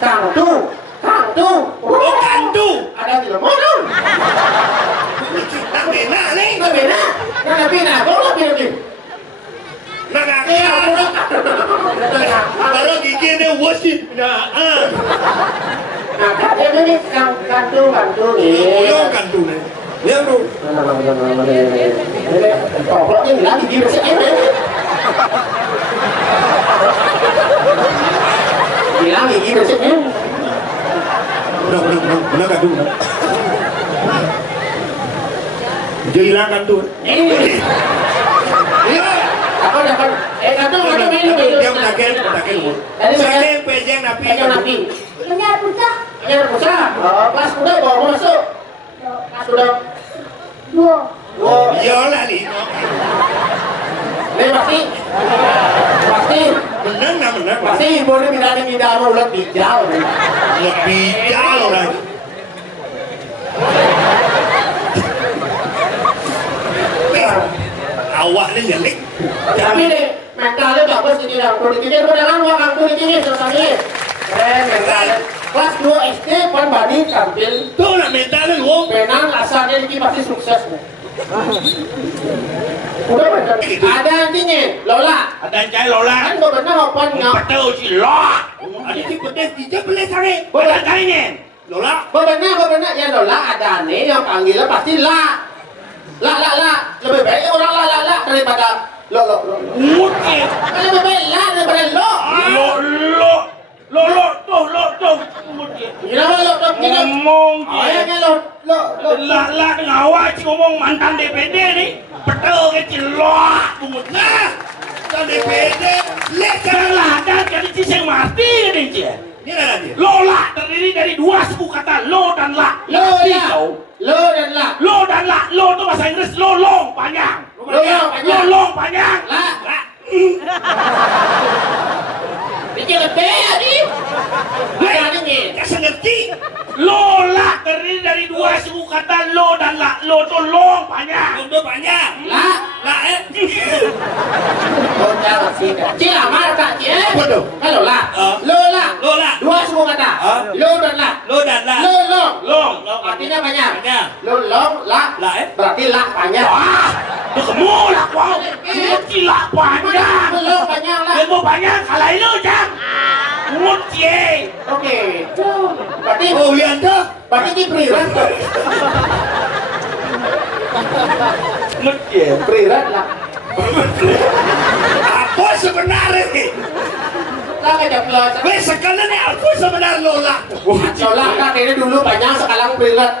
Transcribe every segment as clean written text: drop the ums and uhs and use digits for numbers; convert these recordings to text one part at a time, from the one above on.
Kantu. Oh kantu. Ada di lemon dong. Nak bena nih. Nggak beda. Nggak beda. Boleh lebih. Nak kakak. Baru gigi dia wajib. Nah, Nah, ini kantu nih. oh kantu nih. Lihat tu. Toploknya bilang gigi bersih ini. Bilang gigi bersih ini. Benar kantu. Dia hilang kantu. Iya. Apa dapat? Kantu main Dia menakil. Saya pejeng napi. Benar pulsa. Yang besar. Kelas muda bawa masuk. Kelas muda. Dua. Iyalah ni. Ini pasti. Benar. Pasti boleh pindah mau lebih jauh. Lebih jauh lagi. Awak ni jelek. Tapi deh, mentalnya bagus ini dah. Politiknya dengan uang politiknya selesai. Mentalnya. Kelas 2 SD pan bani tampil. Tu nak mental lu. Penang asalnya ini pasti sukses. Udah benar. Ada nantinya, Lola. Ada cai lola. Kan gak benar open ngap. Betul si lola. Ada si pedes dia boleh sare. Boleh cainya. Lola. Benar ya Lola ada nih yang panggilnya pasti la. La. Lebih baik orang la daripada lo. Mungkin. Lebih baik la daripada lo. Lo. Mungkin. Kenapa lo? Ngomong Ya je. kan lo. Lah ngawak si ngomong mantan DPD ni. Betul ke cilok. Nah. Mantan DPD. Lekarlah dan jadi ciseng mati ni je. Ni lah dia. Lola terdiri dari dua suku kata lo dan la. Lo dan la. Lo tu bahasa Inggris lolong panjang. Lolong panjang. La. Bikin lebih ni. Ada ni. Tak ngerti. Lola terdiri dari dua suku kata lo dan la. Lo tu long panjang. Lo panjang. La. Oh jangan sih. Cila marah Cil. Apa tu? Kalau la. Lola. Dua suku kata. Lo dan la. Long. Artinya banyak. Long, la. Berarti la panjang. Kamu lah kau. Cila panjang. Lo panjang la. Ilmu panjang kalau itu jang. Mutye. Oke. Berarti Wianta. berarti di prirat. Mutye. Prirat lah. Apa sebenarnya ni? Lah kayak plus. Weh sekarang ni apa sebenarnya Lola? Lola kan ini dulu panjang sekarang prirat.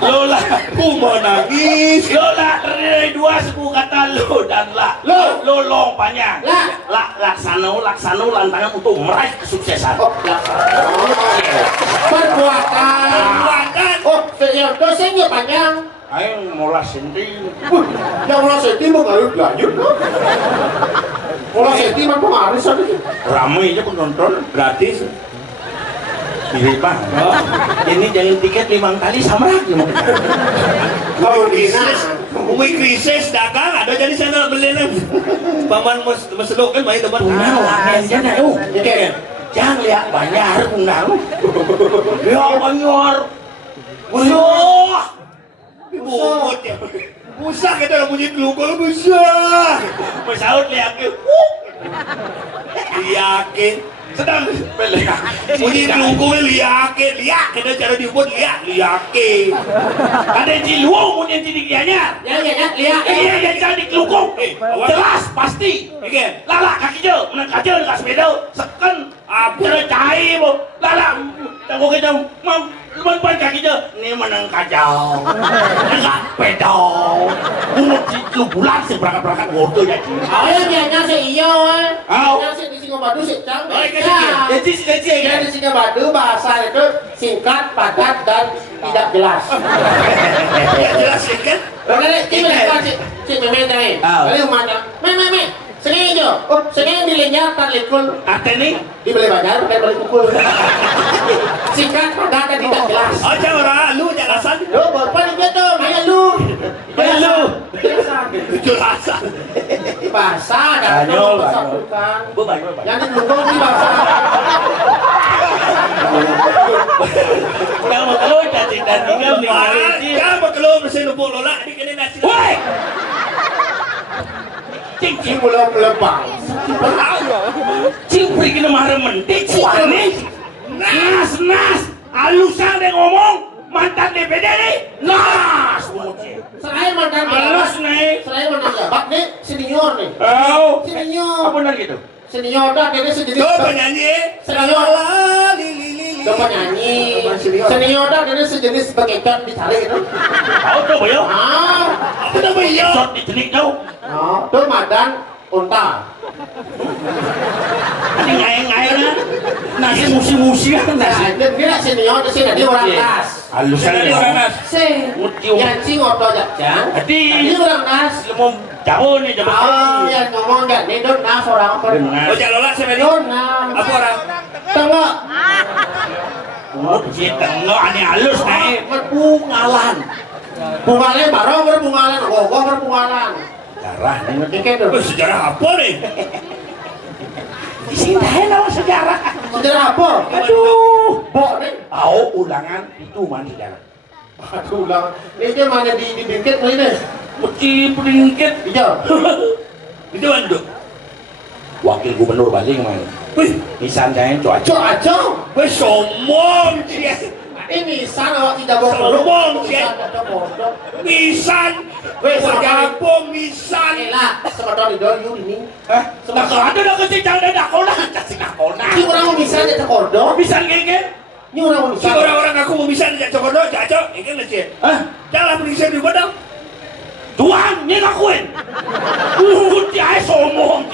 Lola, aku mau nangis. Lola terdiri dari dua suku kata lo dan la. Long panjang. Laksana lantangan untuk meraih kesuksesan. Oh, perbuatan. Oh, dosennya panjang. Ayo mola sendiri. Yang orang seti mau kalau lanjut loh. Orang seti mah pengaruh saja. Ramai aja penonton gratis. Ini Pak, ini jangan tiket 5 kali sama lagi. Kalau krisis, krisis dagang ada jadi saya beli nih. Paman meselo kan main teman. Punau, Jangan yuk. Jangan lihat banyak punau. Ya banyak. Musuh. Musuh kita nak bunyi kelukul musuh. Masaud lihat ke. Yakin. Sedang bunyi kelukul lihat kita cara dibuat lihat. Ada jiluang punya jidikianya. lihat. Iya jangan dikelukul. Jelas pasti. Lala kaki je, menang kaca dekat sepeda. Sekan apa cahaya bo. Lala tangguh kita Luan kaki je, ni menang kacau. Enggak pedau. Lu bulan sih berangkat ngoto ya. Ayo dia si iyo. Dia si di Singapura si cang. Jadi di Singapura bahasa itu singkat, padat dan tidak jelas. jelas singkat. Benar si memang tadi. Lalu mana? Meme. Sengaja jo. Oh, sengaja dilihat tan lekul. Ate ni Dibeli banyak, bukan beli pukul. Singkat, padat dan tidak jelas. Oh jangan lu jangan asal. Lo bapak ni gitu, hanya lu. Jelasan. bahasa Banyol, bukan. Banyol. Yang lungkung di bahasa. Kamu keluar dari tinggal di Malaysia. Kamu keluar bersih lumpur lola di kene nasi. Woi. Cing Cing belum lebang. cing beri kena marah mentik nih. Nas. Alusan dia ngomong mantan DPD nih. Nas. Selain mantan Alus nih. Selain mantan jabat nih senior nih. Oh. Senior. Apa benar gitu? Senior dah ini sejenis. Tuh penyanyi. Senior. Lili. Coba nyanyi. Senior dah ini sejenis bagaikan dicari gitu. Tahu tuh boyo. Apa namanya? Shot di tenik tau. Tuh madan unta. Ini ngair kan? Nasi musi kan nasi. Nah, dia senior di sini dia orang tas. Alusan Jadi dia orang nas. Yang cing oto jajang. Dia orang nas. Mau jauh nih jauh. Yang ngomong gak nih don nas orang apa? Oh, Cak Lola saya beri. Don nas. Apa orang? Tengok. Tengok aneh halus nih. Bungalan. Bungalan baru berbungalan. Gogo berbungalan. Darah nih. Dikit tuh. Oh, sejarah apa nih? Disintahin nama sejarah. Sejarah apa? Aduh. Bok nih. Tahu ulangan itu mana sejarah. Aduh ulang. Ini dia mana di bingkit nih nih. Peci peringkit. Iya. Itu banduk. Wakil gubernur Bali kemana? Wih, Nisan saya cuaca. Cok aja. wih sombong dia. Ini sana tidak bodoh. Sombong dia. Tidak bodoh. Misan. Wih, Bergabung misan. Elah, sebetulnya dol yuk ini. Sebab ada dah kecil jangan ada kona, kasih kona. Ini orang mau bisa aja terkodo. Bisa ngengeng? Ini orang mau Si bisa. orang-orang aku mau bisa tidak cokodo, cacok. Ini kan sih. Hah? Jangan berisik di badan. Tuan, ni ngakuin. Dia sombong.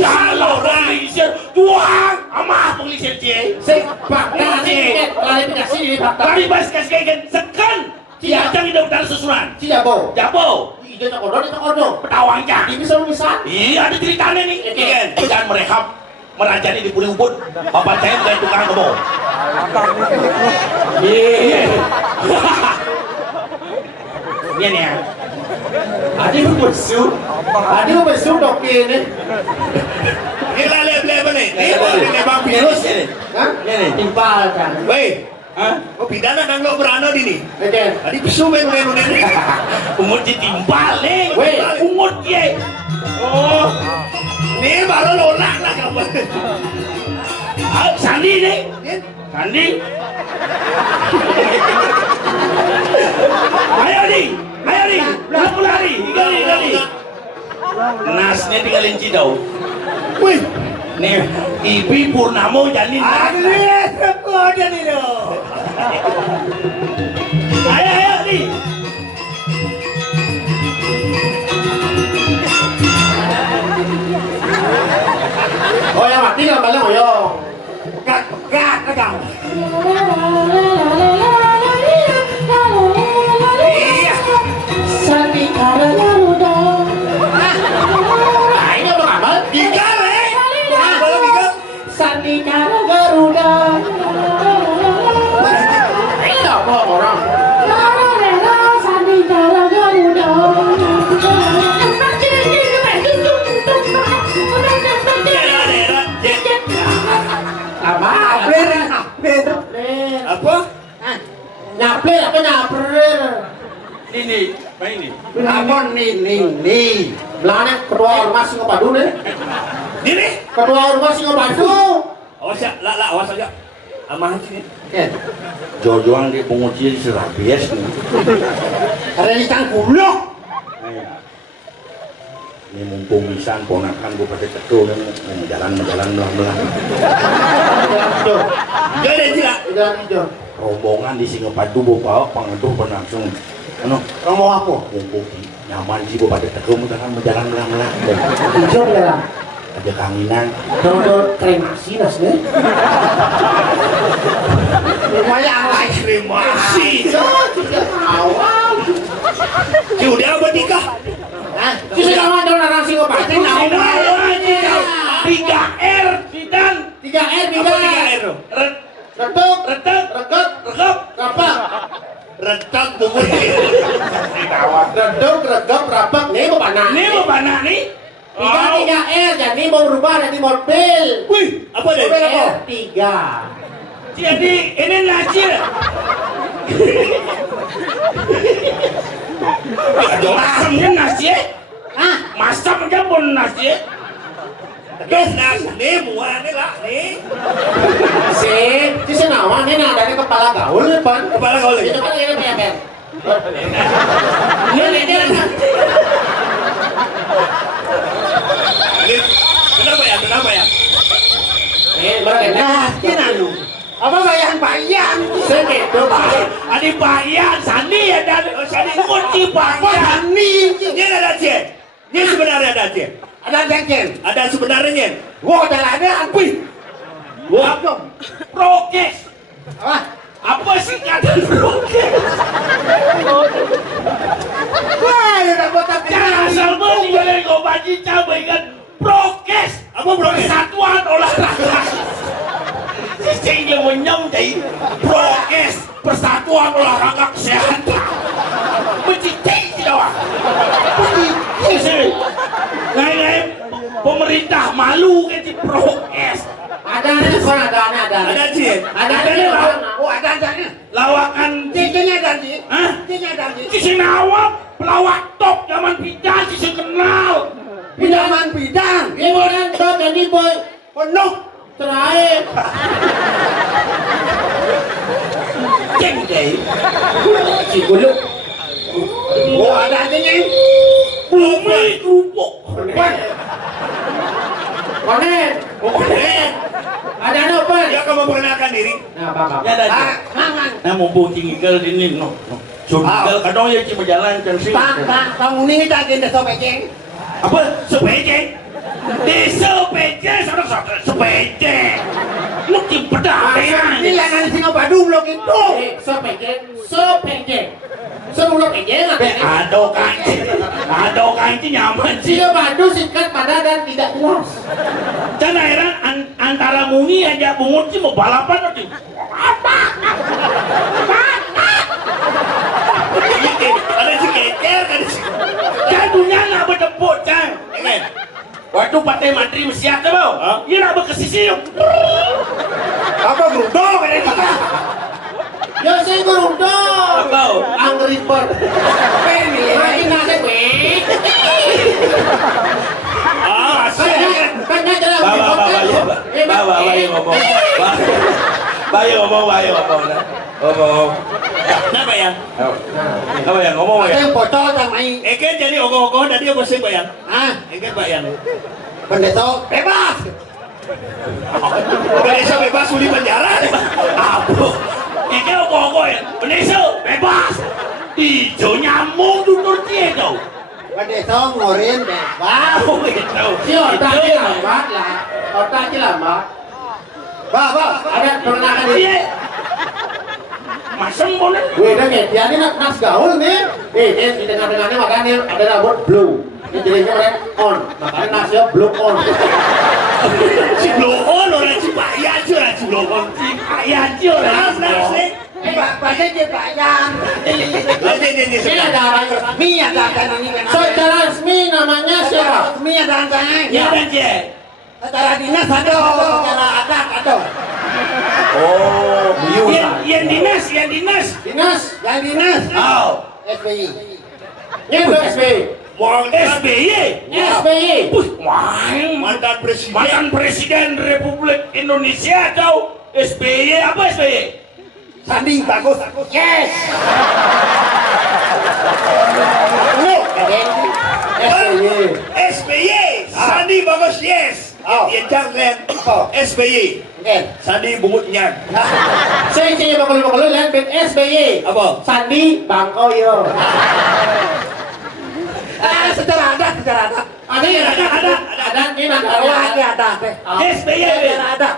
Kalau pengelisir, tuan, amah pengelisir dia. Sepak ini klarifikasi ini fakta. Tadi bas kasih sekan. Tidak jangan hidup dalam susunan. Tidak bohong. Jabo, Dia terkodo, dia terkodo. petawangnya. Ini bisa bisa. Iya ada ceritanya nih. Kan, jangan merehab merajani di Puri Ubud. Bapak saya bukan tukang kebo. Iya. Iya nih ya. Adik bersuk. Adik bersuk dok ini. Ini lah lihat balik. Ini boleh bang virus ini. Hah? Ini timpal kan. Weh, Hah? kau pidana dan lo berano di ni. Oke. Adi pesu main ini. Umur ditimpal nih. Weh. Umur dia. Oh. Ni baru lola lah kamu. Sandi nih. Sandi. Ayo nih. Laku lari. Gali. Nasnya tinggalin Cidau. Wih, Nih, Ibi Purnamo janin. kau ada ni lo. Ayo nih. Oh yang mati nggak balik oh yo. Pegat kau. Iya. Sandi kara Garuda. Nah ini udah amal. Gigal Kalau gigal. Sandi kara Garuda. Ini apa orang? Sandi kara Garuda. Apa? Apa? Nyaplir apa nyaplir? Ini, main ini. Apa nih? Belakangnya ketua ormas Singapadu nih. Ini. Ketua ormas Singapadu. Awas ya, lah awas aja. Amah sini. Jojoan di penguji di Serabies nih. Ada di Tangkuluk. Ini mumpung pisan ponakan gue pada cetul nih jalan belah. Gak ada jila. Jalan hijau. Rombongan di Singapadu bawa pengeduh berlangsung. Ano, Kamu mau apa? mumpung nyaman sih gue pada cetul jalan belah. Hijau jalan. Ada kanginan. Dodol kremasi nasnya. Lumayan lah kremasi. Awal. Si udah apa nikah? Sudah lama dong orang Singapadu. Tiga R dan 3R, Apa 3R? Retuk, Retak, regep, regap, rapak. retak tunggu. Reduk, regep, rapak. Nih mau panah. ini mau mana nih? Tiga R jadi mau berubah jadi mobil. Wih, apa deh? Mobil apa? Tiga. Jadi ini nasi. Masamnya nasi. Hah? Masamnya pun nasi. Terus nih muat nih lah nih. Si Senawan ini nadanya kepala gaul pan. Kepala gaul lagi. Itu kan ini Ben. Ini Ini kenapa ya? Kenapa ya? Nah, kena lu. Apa bayang-bayang? Segitu Pak. Adi bayan Sani ya dan Sani kunci bayan. Ini ada cie. Ini sebenarnya ada cie. Ada bengkel. Ada sebenarnya. Wah, ada wih. Wah, prokes. Apa? Apa sih kata prokes? Wah, udah botak Jangan asal beli yang kau baca cabai kan prokes. Apa prokes? Persatuan olahraga. Cicing yang menyamai prokes Persatuan Olahraga Kesehatan. Mencicing tidak? Mencicing. Ngai pemerintah malu kan di prokes. Ada. Ada cie. Ada. Oh, ada. Lawakan Cicingnya ada. Hah? Cicingnya ada. Cicing awam pelawak top zaman pidan cicing kenal. Bidangan bidang. Ini kan tuh jadi boy penuh terakhir. Ceng deh. Si gulung. Oh, ada ini. Bumi kerupuk. Konen. Ada apa? Dia akan memperkenalkan diri. Nah, apa? Ya dah. Mangan. Nah mumpung tinggal di ini no. Tinggal kadang ya cuma jalan kan sih. Pak, kamu ini kita agenda sobekeng. Apa? Sepejeng? Desa sepejeng, saudara sepejeng. Lu tim pedang Ini yang ada singa Badung lo gitu. Sobekeng. Sebelum pejeng Ada kancing nyaman sih. Singa Badung singkat padat dan tidak jelas. Dan akhirnya antara muni aja bungut sih mau balapan nanti. Ada si kecer, ada si. Jadunya nak berdebut kan. Waktu partai mantri mesiak tu bau. Ia nak berkesisi. Apa geruduk ada kita? Ya saya gerundong. Apa? Angry Bird. Makin nasi gue. Banyak jalan. Ngomong. Kenapa ya? Apa ya ngomong ya? Yang bocor sama ini. Eken jadi ogoh-ogoh tadi apa sih bayang? Ah, Eken bayang. pendeta bebas. Indonesia bebas uli penjara. Apa? Ini ogoh-ogoh ya? Indonesia bebas. Hijau nyamuk tutur dia tau. Pendeta ngorin bebas. Oh itu. Si otaknya lambat lah. Otaknya lambat. Bah, ada perkenalkan diri. Iya. Masang boleh. Wih, dah ni, dia ni nak nas gaul ni. Dia di tengah-tengahnya makanya ada rambut blue. Ini jadinya orang on, makanya nasnya blue on. Si bloon orang si bayang sih orang si bloon. Ayah dia orang. Pasal dia bayang. Ini ada resmi ada ini. Secara resmi namanya siapa? Resmi ada angkanya. Ya dan dia. Secara dinas ada, secara adat ada. Oh, Yang dinas. Dinas, yang dinas. Oh. SBY. Ini tu SBY. SBY. SBY. Wah, mantan presiden. mantan presiden Republik Indonesia atau SBY apa SBY? Sandi bagus. Yes. No, SBY. SBY. Sandi bagus yes. Yang jangan SBY. Sandi bungut nyang. Saya bakal lihat ben SBY. Apa? Sandi bangkau yo. Secara adat. Ada ini ada. SBY. Ada.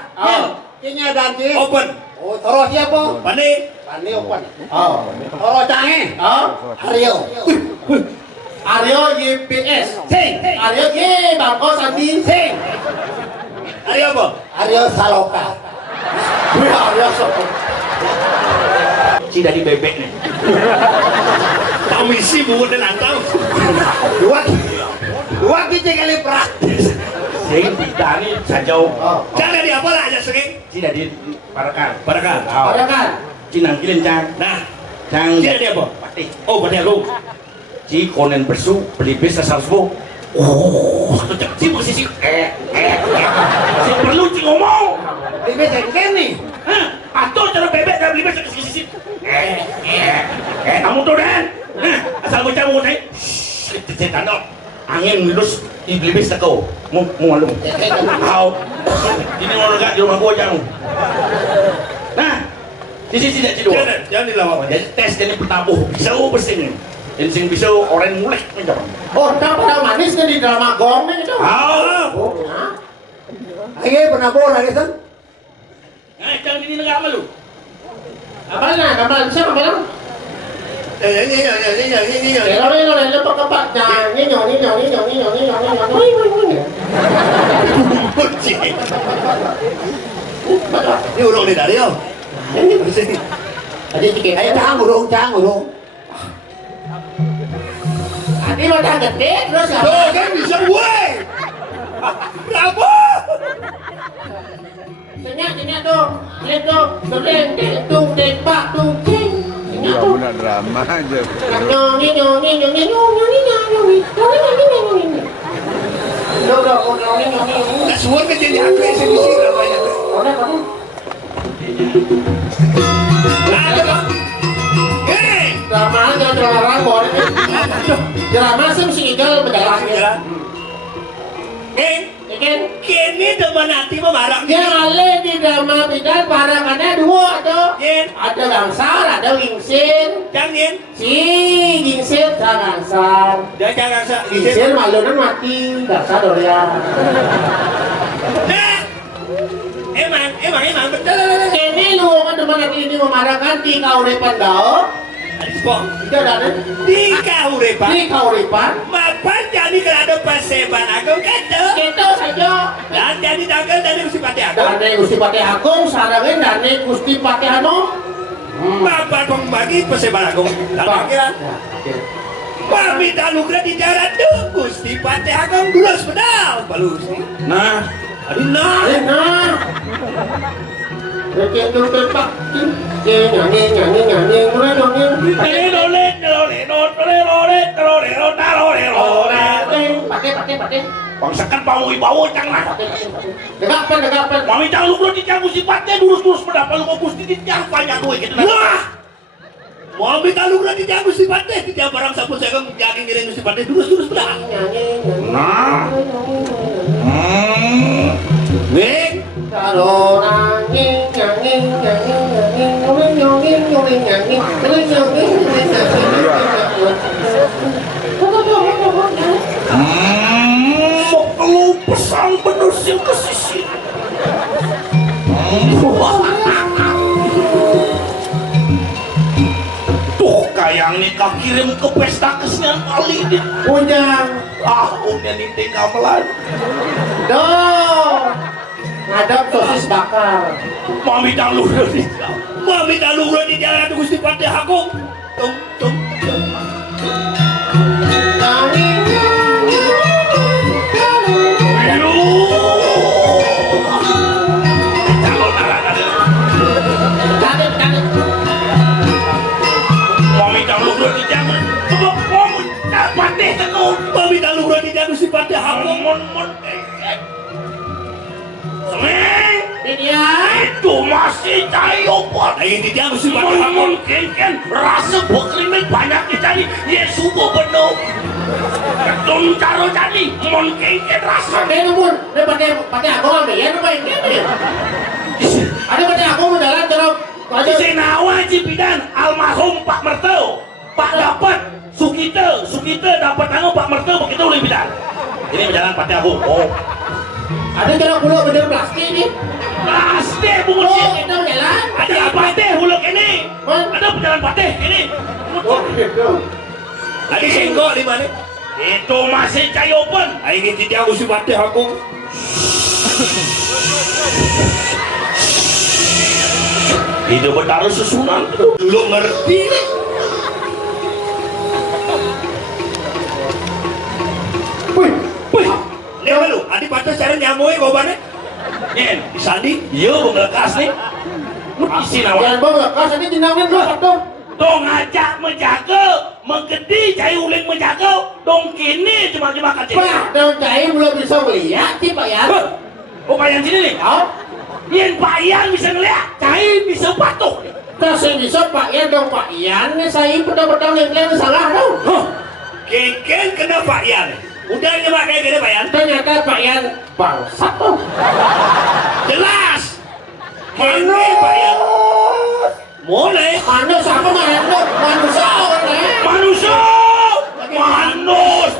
Ini ada ni. Open. Oh, terus siapa? Pani. Pani open. Oh. Terus canggih. Oh. Aryo YPS. Sing. Aryo Y bangkau Sandi. Sing. Hari apa? Aryo Saloka. Aryo Saloka. Si dari bebek nih. Komisi bungut dan antau. Dua. Dua kicik kali praktis. Sing ditani sajau. Jangan di apa lah aja sering. Cina di parakan. Parakan. Ada kan? Cinang kilin cang. Nah, Cang Cina di apa? Pati. Oh, pati aku. Ci konen bersu beli bis asal subuh. Oh, satu cek ci posisi. Si perlu ci ngomong. Di besengken nih. Hah? Atau cara bebek dan beli bis ke sisi. Kamu tuh Dan. Nah, asal bocah mau naik. Cetan dong. Angin minus di beli bis teko. Mau malu. Kau. Ini mau dekat di rumah gua aja. Nah, sisi tidak ciduk. Jangan dilawan. Jadi tes jadi bertabuh bisa bersih nih. Jadi sing bisa orang mulek macam. Oh, tak pada manis kan di drama gong nih itu. Oh, Ya. Ayo pernah bola gitu. jangan ini enggak malu. Apa nak? Gambar bisa gambar? Ini. Kalau ini lepak jangan ini. Kunci. Ini urung di dari yo. Ini bersih. Tadi cikit aja Jangan urung. Tadi lo dah gede terus ya. Tuh kan bisa gue. Apa? Senyap tuh. Lihat tuh. Sering tung pak tung cing. Senyap tuh. Benar drama aja. Nyongi. Nggak suar kan jadi aku yang sini namanya. Ada bang. Hei. Drama aja drama rambut. Drama sih mesti igal berjalan. Kini teman hati memarah. Yang ale di drama bidan parakannya dua tuh. Yen. Ada gangsar, ada wingsin. Jangan. Si gingsin gangsar. Jangan sa. Gingsin malunan mati, gangsar doyan. Nah. Emang betul. Ini lu kan teman hati ini memarahkan di kauripan dao. Kok Tidak ada. di kauripan. Di kauripan. Mapan jadi kalau paseban aku kata. Itu saja. Dan jadi tanggal dari Gusti Pati aku. Dane Gusti Pati Agung sarengin dane Gusti Pati Hanom. Mapan pembagi paseban aku. Dan kira Pami tanugrah di jalan tuh Gusti Pati Agung dulu sepedal balus. Nah, Nah, Nah. Rekek tuh Pak. Nyanyi. Pakai. bangsakan pamui bawa jangan. Degapan. Mami jangan lu belum dijanggu sifatnya durus pendapat lu gusti dijanggu banyak gue gitu. wah. Mau minta tanugrah di jalan Gusti Pati, di jalan barang sampun saya kan jadi ngiring Gusti Pati terus pedal. Nah, Nih, Kalau nyanyi. lu pesang bener sih ke sisi. Tuh kayak nikah kirim ke pesta kesenian kali ini. Punya. Umnya nih tinggal melan. Dong. Ngadap sosis bakar. Mami talu dari mau minta tanugrah di jalan Gusti Pati aku. Tung. Mau minta tanugrah di jalan Gusti Pati aku. Dia. Itu masih cayo pot. Ini dia Gusti Pati aku. Mungkin kan rasa bekrimen banyak dicari. Yesus benar. Ketum caro jadi mungkin kan rasa. Pakai numpun. Pakai aku ambil ya. Ada pakai aku mau jalan terus. Di Senawa Cipidan almarhum Pak Merteu. Pak dapat Sukite dapat Pak Merteu begitu lebih bidan. Ini berjalan Pak Abu. Oh. Ada jalan pulau bener plastik ini. Plastik Oh, bungkus. kita jalan. Ada apa teh huluk ini? Ada pejalan pateh ini. Oh, gitu. Lagi senggol di mana? Itu masih cayopan. Ini dia Gusti Pati aku. Hidup bertaruh susunan. Dulu ngerti nih. Wih, patah cara nyamoy gobannya. Nyen, disandi, iya mau ngelekas nih. Isi nawa. Jangan bawa lekas ini dinamain dulu faktor. Dong ngajak menjaga, menggedi cai uling menjaga. Dong kini cuma kacau. Pak, daun cai belum bisa melihat sih Pak Yan. Oh Pak Yan sini nih. Oh, Nyen Pak Yan bisa ngeliat, cai bisa patuh. kasih bisa Pak Yan dong Pak Yan. Nih saya pedang-pedang yang kalian salah dong. Keken kena Pak Yan. Udah nyemak kayak gini Pak Yan. Ternyata Pak Yan bangsat tuh. Jelas. Keken Pak Yan. Mulai. Manus apa manus? Manusia oleh. Manusia, manus,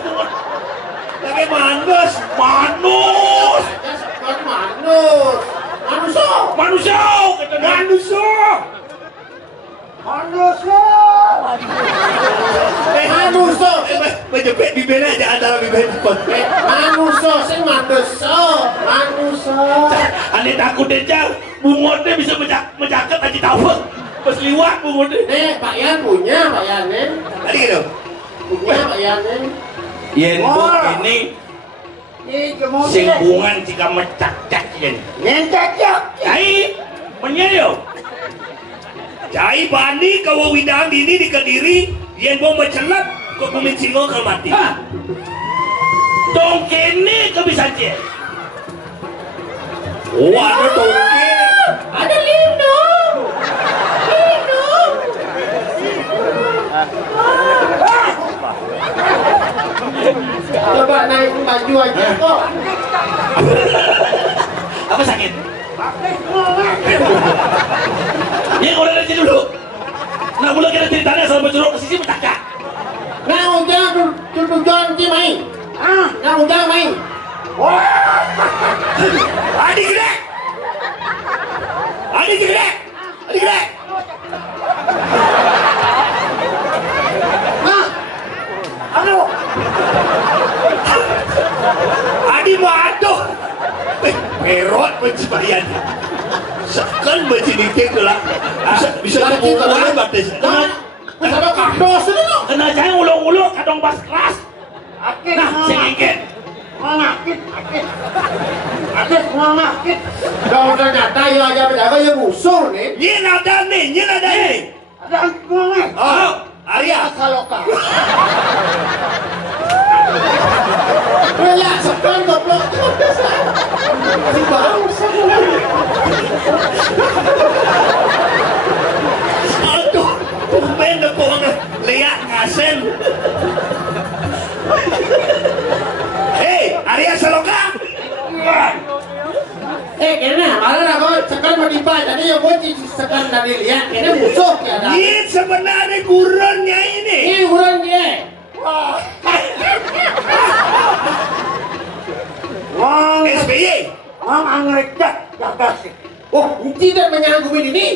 Lagi mandos. manus, Bukan manus. Manusia. manusia, kata Manusia. Manusia. Menjepit bibirnya aja antara bibir depan. Manusia sih manusia. Manusia. Ane takut aja, bungotnya bisa menjaket aja tahu. Pas liwat bungotnya. Pak Yan punya Pak Yan nih. Tadi gitu. Punya Pak Yan nih. Yen bu ini singgungan jika mencak-cak yen. Cai, menyeyo. Cai bani kawa widang dini di Kediri, yen mau mencelap ke bumi singo ke mati. Dong kini kebisan cie. Oh ada tongke. Ada lindung. Lindung. Coba naik baju aja kok. Apa sakit? Ya udah dari dulu. Nah mulai kita ceritanya soal berjeruk ke sisi mencak-cak. Nah hujan tujuan si main. Nah hujan main. Adik gede. Adik gede. Adik gede. Nah, aduh. Adik mau aduh. Merot pencipaian. Sekan bercidikit lah. Bisa kebunuhan batas. Kenapa kados itu tuh? Kena cahaya ulung-ulung kadang bas keras. Nah, singingkin. Dong ternyata yang aja berjaga yang musuh nih. Yin ada nih, yin ada nih. Oh, Arya. Saloka. Rela sepan goblok itu biasa. Si bangsa. Aduh, tumben na po ang liyak ngasen. Hey, Arya Saloka. Kena malah aku sekan menimpa tadi yang buat sekan dari lihat ini musuh ya dah. Yin sebenarnya gurunnya ini. Ini urang dia. SBY. Oh, tidak menyanggupi ini.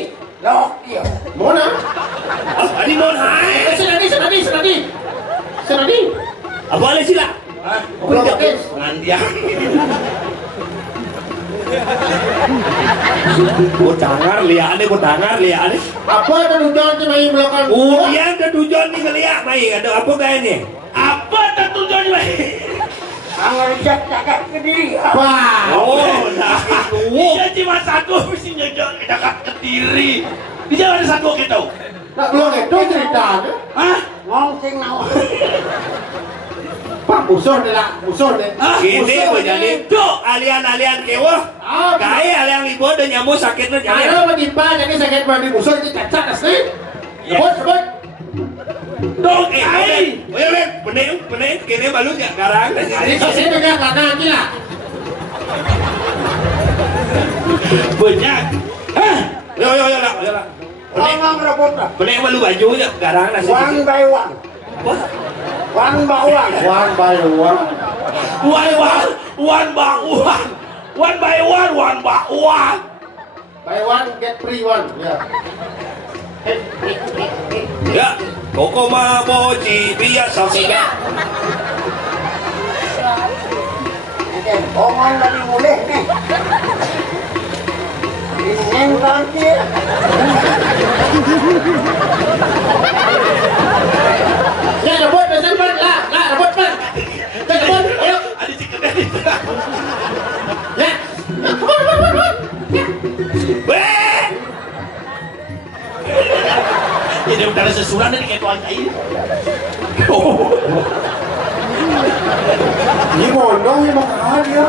Mona. Oh, ani mon hai. Senadi. Apa boleh sila? Blokis. Ngandiang. Kutangar liane. Apa tujuan si main melakukan? Uyan ada tujuan ni kaliak mai. Ada apa kaya ni? Apa tak tujuan lagi? Wah. Oh, sakit luwuk. Dia cuma satu mesti nyejak dekat ke diri. Dia ada satu kita. Nak belum itu cerita. Hah? Pak musuh ni lah, musuh ni. Gini berjadi. Duk, alian-alian kewah. Ah, Kaya alian libur dan nyamuk sakit na jadi. Kalau menimpa jadi sakit berarti musuh itu cacat asli. Sebut. Dong, Oye, pening, kini balu jak garang. Ini sini pegang karena nanti lah. banyak. Hah? Yo lah. Pening balu baju jak garang nasi. One by one. One by one. One by one. Buy one get free one. Ya. Ya, koko maboji biya samsiga. Omongan lagi mulai nih. Ini nanti. Ya, rebut pesan pan lah, rebut pan. Rebut, ayo. Ada cikgu Weh! Ini udah ada sesulan ini kayak tuan cair. Gimana ya makanya?